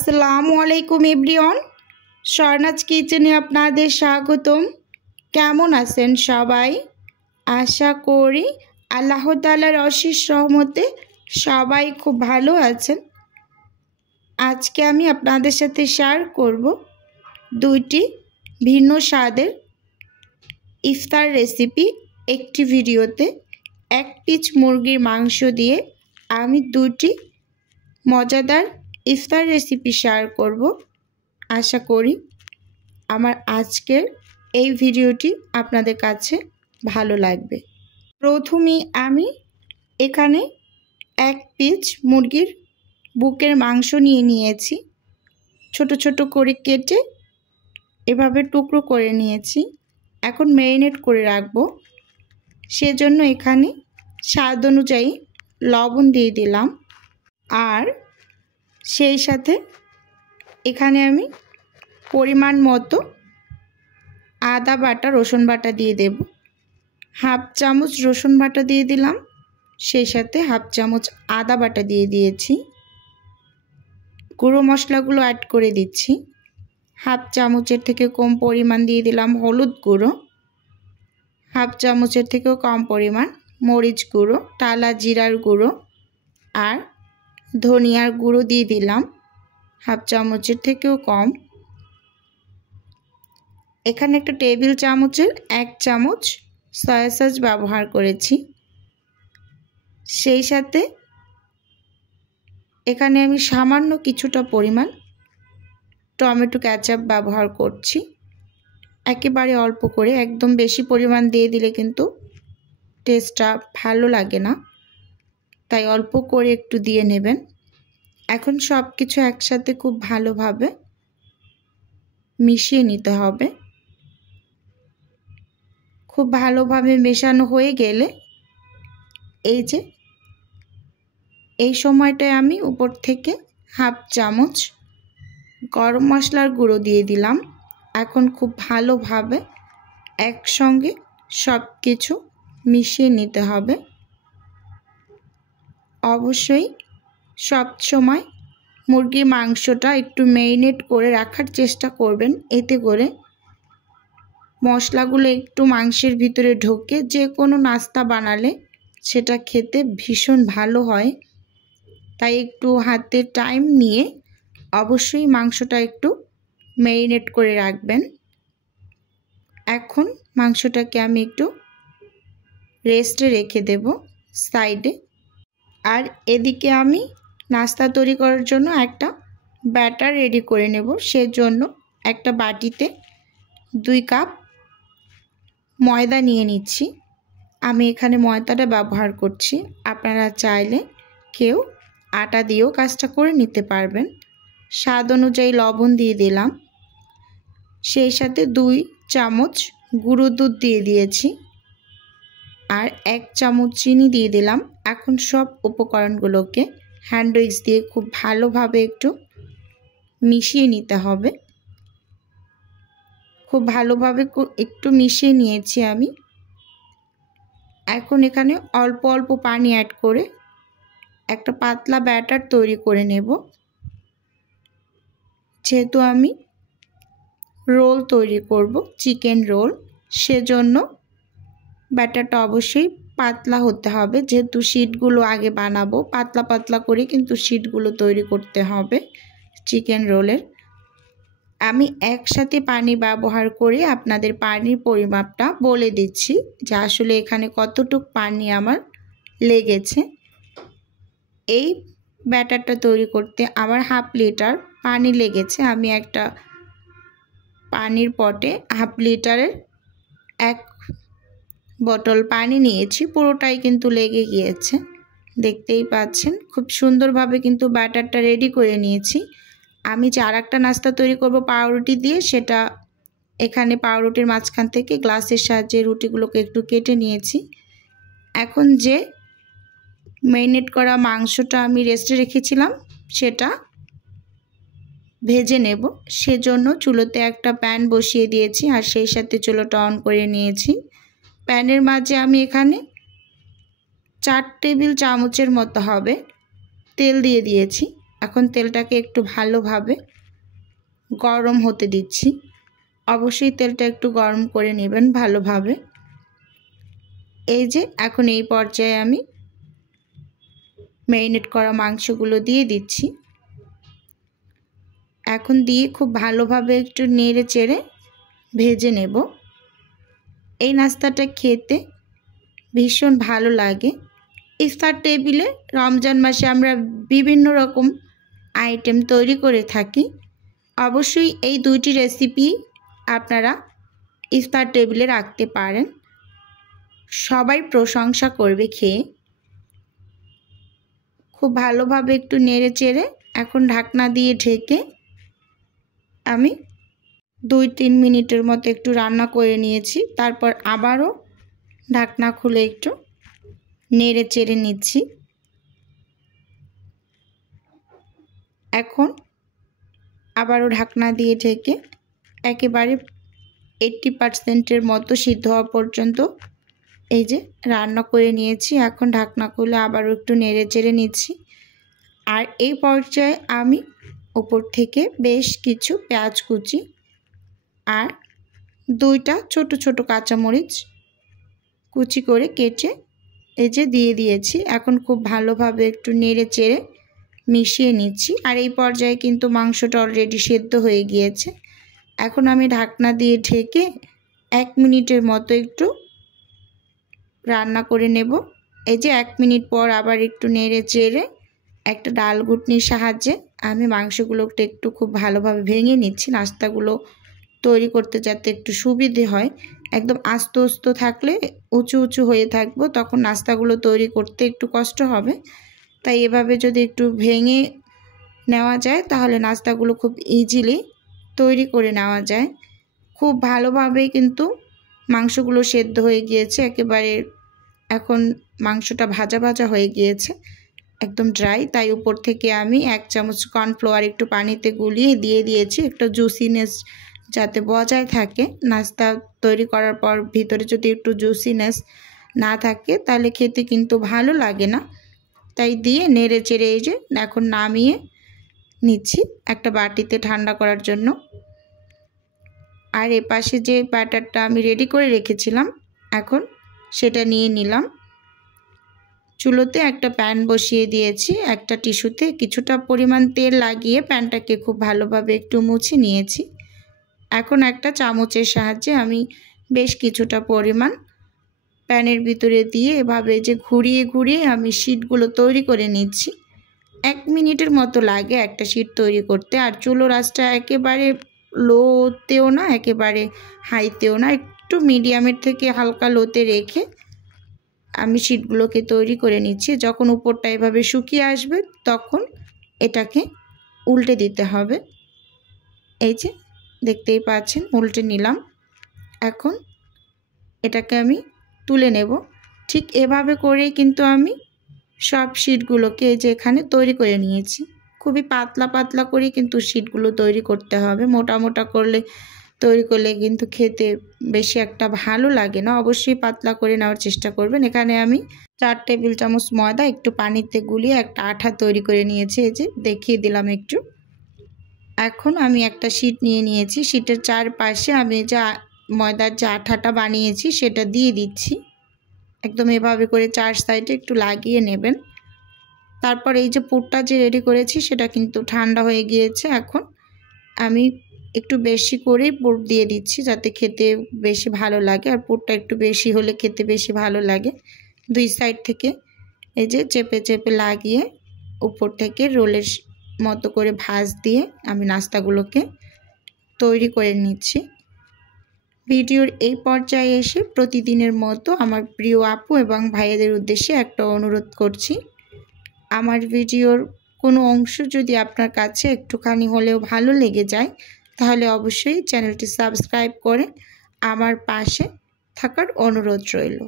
আসসালামু আলাইকুম এভরিওয়ান, স্বর্ণাজ কিচেনে আপনাদের স্বাগতম। কেমন আছেন সবাই? আশা করি আল্লাহ তাআলার অশেষ রহমতে সবাই খুব ভালো আছেন। আজকে আমি আপনাদের সাথে শেয়ার করব দুইটি ভিন্ন স্বাদের ইফতার রেসিপি। একটি ভিডিওতে এক পিস মুরগির মাংস দিয়ে আমি দুটি মজাদার ইফতার রেসিপি শেয়ার করব। আশা করি আমার আজকের এই ভিডিওটি আপনাদের কাছে ভালো লাগবে। প্রথমেই আমি এখানে এক পিস মুরগির বুকের মাংস নিয়ে নিয়েছি। ছোট ছোট করে কেটে এভাবে টুকরো করে নিয়েছি। এখন ম্যারিনেট করে রাখবো। সেজন্য এখানে স্বাদ অনুযায়ী লবণ দিয়ে দিলাম, আর সেই সাথে এখানে আমি পরিমাণ মতো আদা বাটা রসুন বাটা দিয়ে দেব। হাফ চামচ রসুন বাটা দিয়ে দিলাম, সেই সাথে হাফ চামচ আদা বাটা দিয়ে দিয়েছি। গুঁড়ো মশলাগুলো অ্যাড করে দিচ্ছি। হাফ চামচের থেকে কম পরিমাণ দিয়ে দিলাম হলুদ গুঁড়ো, হাফ চামচের থেকেও কম পরিমাণ মরিচ গুঁড়ো, টালা জিরার গুঁড়ো আর ধনিয়ার গুঁড়ো দিয়ে দিলাম হাফ চামচের থেকেও কম। এখানে একটা টেবিল চামচের 1 চামচ সয়া সস ব্যবহার করেছি। সেই সাথে এখানে আমি সামান্য কিছুটা পরিমাণ টমেটো কেচাপ ব্যবহার করছি, একেবারে অল্প করে। একদম বেশি পরিমাণ দিয়ে দিলে কিন্তু টেস্টটা ভালো লাগে না, তাই অল্প করে একটু দিয়ে নেবেন। এখন সব কিছু একসাথে খুব ভালোভাবে মিশিয়ে নিতে হবে। খুব ভালোভাবে মেশানো হয়ে গেলে এই সময়টায় আমি উপর থেকে হাফ চামচ গরম মশলার গুঁড়ো দিয়ে দিলাম। এখন খুব ভালোভাবে একসঙ্গে সব কিছু মিশিয়ে নিতে হবে। অবশ্যই সব সময় মুরগির মাংসটা একটু ম্যারিনেট করে রাখার চেষ্টা করবেন, এতে করে মশলাগুলো একটু মাংসের ভিতরে ঢোকে। যে কোনো নাস্তা বানালে সেটা খেতে ভীষণ ভালো হয়, তাই একটু হাতে টাইম নিয়ে অবশ্যই মাংসটা একটু ম্যারিনেট করে রাখবেন। এখন মাংসটাকে আমি একটু রেস্টে রেখে দেব সাইডে। আর এদিকে আমি নাস্তা তৈরি করার জন্য একটা ব্যাটার রেডি করে নেব। সেজন্য একটা বাটিতে 2 কাপ ময়দা নিয়ে নিচ্ছি। আমি এখানে ময়দাটা ব্যবহার করছি, আপনারা চাইলে কেউ আটা দিয়েও কাজটা করে নিতে পারবেন। স্বাদ অনুযায়ী লবণ দিয়ে দিলাম, সেই সাথে 2 চামচ গুঁড়ো দুধ দিয়ে দিয়েছি আর 1 চামচ চিনি দিয়ে দিলাম। এখন সব উপকরণগুলোকে হ্যান্ড উইক্স দিয়ে খুব ভালোভাবে একটু মিশিয়ে নিতে হবে। খুব ভালোভাবে একটু মিশিয়ে নিয়েছি আমি। এখন এখানে অল্প অল্প পানি অ্যাড করে একটা পাতলা ব্যাটার তৈরি করে নেব। যেহেতু আমি রোল তৈরি করব, চিকেন রোল, সেজন্য ব্যাটারটা অবশ্যই পাতলা হতে হবে। যেহেতু শিটগুলো আগে বানাবো, পাতলা পাতলা করে কিন্তু শিটগুলো তৈরি করতে হবে চিকেন রোলের। আমি একসাথে পানি ব্যবহার করে আপনাদের পানির পরিমাপটা বলে দিচ্ছি যে আসলে এখানে কতটুকু পানি আমার লেগেছে। এই ব্যাটারটা তৈরি করতে আমার হাফ লিটার পানি লেগেছে। আমি একটা পানির পটে হাফ লিটারের 1 বোতল পানি নিয়েছি, পুরোটাই কিন্তু লেগে গিয়েছে, দেখতেই পাচ্ছেন। খুব সুন্দরভাবে কিন্তু ব্যাটারটা রেডি করে নিয়েছি। আমি যে আরেকটা নাস্তা তৈরি করব পাউরুটি দিয়ে, সেটা এখানে পাউরুটির মাঝখান থেকে গ্লাসের সাহায্যে রুটিগুলোকে একটু কেটে নিয়েছি। এখন যে ম্যারিনেট করা মাংসটা আমি রেস্টে রেখেছিলাম সেটা ভেজে নেব। সেজন্য চুলোতে একটা প্যান বসিয়ে দিয়েছি আর সেই সাথে চুলোটা অন করে নিয়েছি। প্যানের মাঝে আমি এখানে 4 টেবিল চামচের মতো হবে তেল দিয়ে দিয়েছি। এখন তেলটাকে একটু ভালোভাবে গরম হতে দিচ্ছি। অবশ্যই তেলটা একটু গরম করে নেবেন ভালোভাবে। এই যে এখন এই পর্যায়ে আমি ম্যারিনেট করা মাংসগুলো দিয়ে দিচ্ছি। এখন দিয়ে খুব ভালোভাবে একটু নেড়ে চেড়ে ভেজে নেব। এই নাস্তাটা খেতে ভীষণ ভালো লাগে। ইফতার টেবিলে রমজান মাসে আমরা বিভিন্ন রকম আইটেম তৈরি করে থাকি। অবশ্যই এই দুইটি রেসিপি আপনারা ইফতার টেবিলে রাখতে পারেন, সবাই প্রশংসা করবে খেয়ে। খুব ভালোভাবে একটু নেড়ে চেড়ে এখন ঢাকনা দিয়ে ঢেকে আমি 2-3 মিনিটের মতো একটু রান্না করে নিয়েছি। তারপর আবারও ঢাকনা খুলে একটু নেড়ে চেড়ে নিচ্ছি। এখন আবারও ঢাকনা দিয়ে ঢেকে একেবারে 80% মতো সিদ্ধ হওয়া পর্যন্ত এই যে রান্না করে নিয়েছি। এখন ঢাকনা খুলে আবারও একটু নেড়ে চেড়ে নিচ্ছি। আর এই পর্যায়ে আমি উপর থেকে বেশ কিছু পেঁয়াজ কুচি আর 2টা ছোট ছোট কাঁচামরিচ কুচি করে কেটে এই যে দিয়ে দিয়েছি। এখন খুব ভালোভাবে একটু নেড়ে চেড়ে মিশিয়ে নিচ্ছি। আর এই পর্যায়ে কিন্তু মাংসটা অলরেডি সেদ্ধ হয়ে গিয়েছে। এখন আমি ঢাকনা দিয়ে ঢেকে 1 মিনিটের মতো একটু রান্না করে নেব। এই যে 1 মিনিট পর আবার একটু নেড়ে চেড়ে একটা ডাল ঘুটনির সাহায্যে আমি মাংসগুলোকে একটু খুব ভালোভাবে ভেঙে নিচ্ছি, নাস্তাগুলো তৈরি করতে যাতে একটু সুবিধে হয়। একদম আস্ত আস্ত থাকলে উঁচু উঁচু হয়ে থাকবো, তখন নাস্তাগুলো তৈরি করতে একটু কষ্ট হবে। তাই এভাবে যদি একটু ভেঙে নেওয়া যায় তাহলে নাস্তাগুলো খুব ইজিলি তৈরি করে নেওয়া যায়। খুব ভালোভাবে কিন্তু মাংসগুলো সেদ্ধ হয়ে গিয়েছে একেবারে। এখন মাংসটা ভাজা ভাজা হয়ে গিয়েছে, একদম ড্রাই। তাই উপর থেকে আমি 1 চামচ কর্নফ্লাওয়ার একটু পানিতে গুলিয়ে দিয়ে দিয়েছি, একটা জুসিনেস যাতে বজায় থাকে। নাস্তা তৈরি করার পর ভিতরে যদি একটু জুসিনেস না থাকে তাহলে খেতে কিন্তু ভালো লাগে না। তাই দিয়ে নেড়ে চেড়ে এই যে এখন নামিয়ে নিচ্ছি একটা বাটিতে ঠান্ডা করার জন্য। আর এপাশে যে ব্যাটারটা আমি রেডি করে রেখেছিলাম এখন সেটা নিয়ে নিলাম। চুলোতে একটা প্যান বসিয়ে দিয়েছি, একটা টিস্যুতে কিছুটা পরিমাণ তেল লাগিয়ে প্যানটাকে খুব ভালোভাবে একটু মুছে নিয়েছি। এখন একটা চামচের সাহায্যে আমি বেশ কিছুটা পরিমাণ প্যানের ভিতরে দিয়ে এভাবে যে ঘুরিয়ে ঘুরিয়ে আমি শীটগুলো তৈরি করে নিচ্ছি। 1 মিনিটের মতো লাগে একটা শীট তৈরি করতে। আর চুলোর আঁচটা একেবারে লোতেও না একেবারে হাইতেও না, একটু মিডিয়ামের থেকে হালকা লোতে রেখে আমি শীটগুলোকে তৈরি করে নিচ্ছি। যখন উপরটা এভাবে শুকিয়ে আসবে তখন এটাকে উল্টে দিতে হবে। এই যে দেখতেই পাচ্ছেন উল্টে নিলাম। এখন এটাকে আমি তুলে নেব। ঠিক এভাবে করেই কিন্তু আমি সব শীটগুলোকে এই যে এখানে তৈরি করে নিয়েছি। খুবই পাতলা পাতলা করে কিন্তু শীটগুলো তৈরি করতে হবে, মোটা মোটা তৈরি করলে কিন্তু খেতে বেশি একটা ভালো লাগে না। অবশ্যই পাতলা করে নেওয়ার চেষ্টা করবেন। এখানে আমি 4 টেবিল চামচ ময়দা একটু পানিতে গুলিয়ে একটা আঠা তৈরি করে নিয়েছি, এই যে দেখিয়ে দিলাম একটু। এখন আমি একটা শীট নিয়ে নিয়েছি, শীটের চারপাশে আমি যা ময়দার যে আঠাটা বানিয়েছি সেটা দিয়ে দিচ্ছি। একদম এভাবে করে 4 সাইডে একটু লাগিয়ে নেবেন। তারপর এই যে পুরটা যে রেডি করেছি সেটা কিন্তু ঠান্ডা হয়ে গিয়েছে। এখন আমি একটু বেশি করেই পুর দিয়ে দিচ্ছি যাতে খেতে বেশি ভালো লাগে। আর পুরটা একটু বেশি হলে খেতে বেশি ভালো লাগে। 2 সাইড থেকে এই যে চেপে চেপে লাগিয়ে উপর থেকে রোলের মতো করে ভাঁজ দিয়ে আমি নাস্তাগুলোকে তৈরি করে নিচ্ছি। ভিডিওর এই পর্যায়ে এসে প্রতিদিনের মতো আমার প্রিয় আপু এবং ভাইয়াদের উদ্দেশ্যে একটা অনুরোধ করছি। আমার ভিডিওর কোনো অংশ যদি আপনার কাছে একটুখানি হলেও ভালো লেগে যায় তাহলে অবশ্যই চ্যানেলটি সাবস্ক্রাইব করে আমার পাশে থাকার অনুরোধ রইল।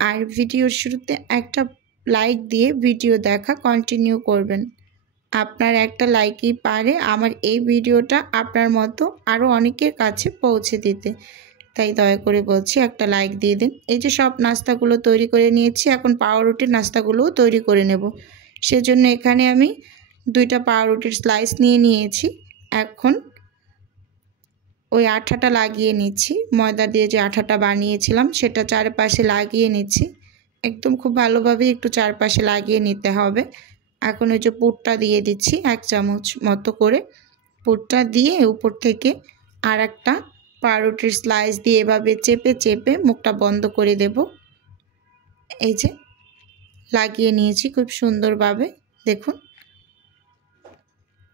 আর ভিডিওর শুরুতে একটা লাইক দিয়ে ভিডিও দেখা কন্টিনিউ করবেন। আপনার একটা লাইকই পারে আমার এই ভিডিওটা আপনার মতো আরও অনেকের কাছে পৌঁছে দিতে। তাই দয়া করে বলছি একটা লাইক দিয়ে দিন। এই যে সব নাস্তাগুলো তৈরি করে নিয়েছি, এখন পাউরুটির নাস্তাগুলোও তৈরি করে নেব। সেজন্য এখানে আমি 2টা পাউরুটির স্লাইস নিয়ে নিয়েছি। এখন ওই আঠাটা লাগিয়ে নিচ্ছি, ময়দা দিয়ে যে আঠাটা বানিয়েছিলাম সেটা চারপাশে লাগিয়ে নিচ্ছি। একদম খুব ভালোভাবে একটু চারপাশে লাগিয়ে নিতে হবে। এখন ওই যে পুরটা দিয়ে দিচ্ছি 1 চামচ মতো করে। পুরটা দিয়ে উপর থেকে আর একটা পাউরুটির স্লাইস দিয়ে এভাবে চেপে চেপে মুখটা বন্ধ করে দেব। এই যে লাগিয়ে নিয়েছি খুব সুন্দরভাবে। দেখুন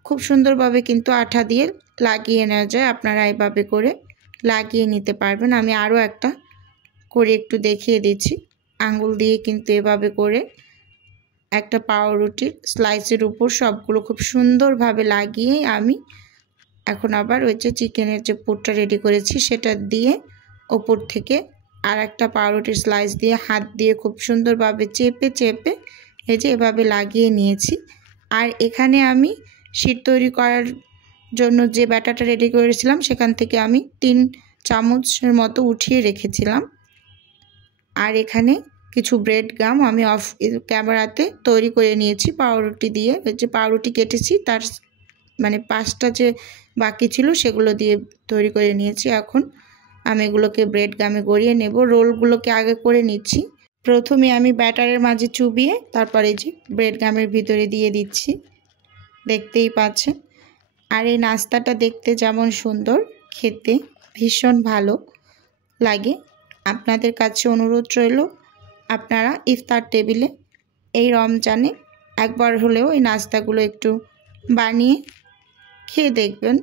খুব সুন্দরভাবে কিন্তু আঠা দিয়ে লাগিয়ে নেওয়া যায়। আপনারা এইভাবে করে লাগিয়ে নিতে পারবেন। আমি আরও একটা করে একটু দেখিয়ে দিচ্ছি। আঙ্গুল দিয়ে কিন্তু এভাবে করে একটা পাউরুটির স্লাইসের উপর সবগুলো খুব সুন্দরভাবে লাগিয়ে আমি এখন আবার ওই যে চিকেনের যে পুরটা রেডি করেছি সেটা দিয়ে ওপর থেকে আর একটা পাউরুটির স্লাইস দিয়ে হাত দিয়ে খুব সুন্দরভাবে চেপে চেপে এই যে এভাবে লাগিয়ে নিয়েছি। আর এখানে আমি শীট তৈরি করার জন্য যে ব্যাটারটা রেডি করেছিলাম সেখান থেকে আমি 3 চামচের মতো উঠিয়ে রেখেছিলাম। আর এখানে কিছু ব্রেড গাম আমি অফ ক্যামেরাতে তৈরি করে নিয়েছি পাউরুটি দিয়ে। ওই যে পাউরুটি কেটেছি তার মানে 5টা যে বাকি ছিল সেগুলো দিয়ে তৈরি করে নিয়েছি। এখন আমি এগুলোকে ব্রেড গামে গড়িয়ে নেব। রোলগুলোকে আগে করে নিচ্ছি। প্রথমে আমি ব্যাটারের মাঝে চুবিয়ে তারপরে যে ব্রেড গামের ভিতরে দিয়ে দিচ্ছি, দেখতেই পাচ্ছেন। আর এই নাস্তাটা দেখতে যেমন সুন্দর, খেতে ভীষণ ভালো লাগে। আপনাদের কাছে অনুরোধ রইল আপনারা ইফতার টেবিলে এই রমজানে একবার হলেও এই নাস্তাগুলো একটু বানিয়ে খেয়ে দেখবেন।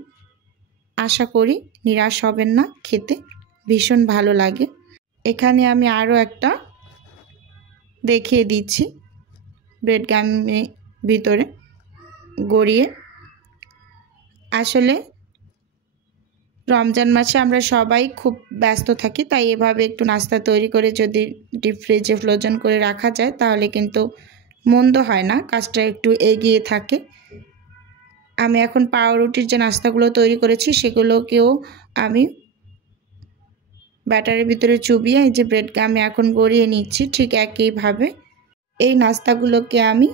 আশা করি নিরাশ হবেন না, খেতে ভীষণ ভালো লাগে। এখানে আমি আরও একটা দেখিয়ে দিচ্ছি ব্রেড গামের ভিতরে গড়িয়ে। আসলে রমজান মাসে আমরা সবাই খুব ব্যস্ত থাকি, তাই এভাবে একটু নাস্তা তৈরি করে যদি ডিপ ফ্রিজে ফ্রোজেন করে রাখা যায় তাহলে কিন্তু মন্দ হয় না, কাজটা একটু এগিয়ে থাকে। আমি এখন পাউরুটির যে নাস্তাগুলো তৈরি করেছি সেগুলোকেও আমি ব্যাটারের ভিতরে চুবিয়ে এই যে ব্রেড গামে এখন গড়িয়ে নিচ্ছি। ঠিক একইভাবে এই নাস্তাগুলোকে আমি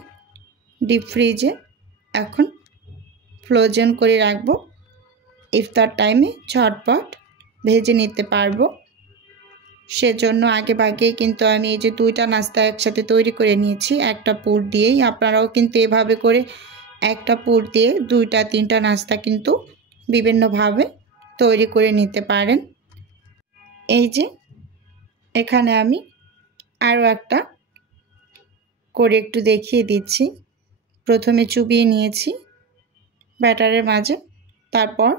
ডিপ ফ্রিজে এখন ফ্রোজেন করে রাখবো। ইফতার টাইমে ঝটপট ভেজে নিতে পারবো। সেজন্য আগেভাগেই কিন্তু আমি এই যে 2টা নাস্তা একসাথে তৈরি করে নিয়েছি একটা পুর দিয়েই। আপনারাও কিন্তু এভাবে করে একটা পুর দিয়ে 2টা 3টা নাস্তা কিন্তু বিভিন্নভাবে তৈরি করে নিতে পারেন। এই যে এখানে আমি আরও একটা করে একটু দেখিয়ে দিচ্ছি। প্রথমে চুবিয়ে নিয়েছি ব্যাটারের মাঝে, তারপর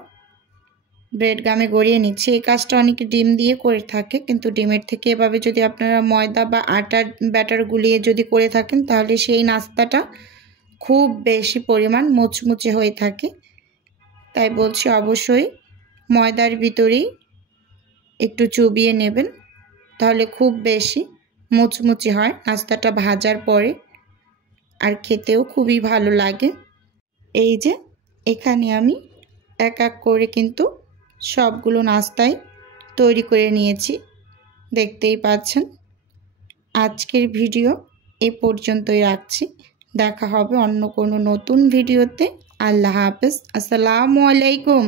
ব্রেড গামে গড়িয়ে নিচ্ছি। এই কাজটা অনেকে ডিম দিয়ে করে থাকে, কিন্তু ডিমের থেকে এভাবে যদি আপনারা ময়দা বা আটার ব্যাটার গুলিয়ে যদি করে থাকেন তাহলে সেই নাস্তাটা খুব বেশি পরিমাণ মুচমুচে হয়ে থাকে। তাই বলছি অবশ্যই ময়দার ভিতরেই একটু চুবিয়ে নেবেন, তাহলে খুব বেশি মুচমুচে হয় নাস্তাটা ভাজার পরে, আর খেতেও খুবই ভালো লাগে। এই যে এখানে আমি এক এক করে কিন্তু সবগুলো নাস্তাই তৈরি করে নিয়েছি, দেখতেই পাচ্ছেন। আজকের ভিডিও এ পর্যন্তই রাখছি। দেখা হবে অন্য কোনো নতুন ভিডিওতে। আল্লাহ হাফেজ। আসসালামু আলাইকুম।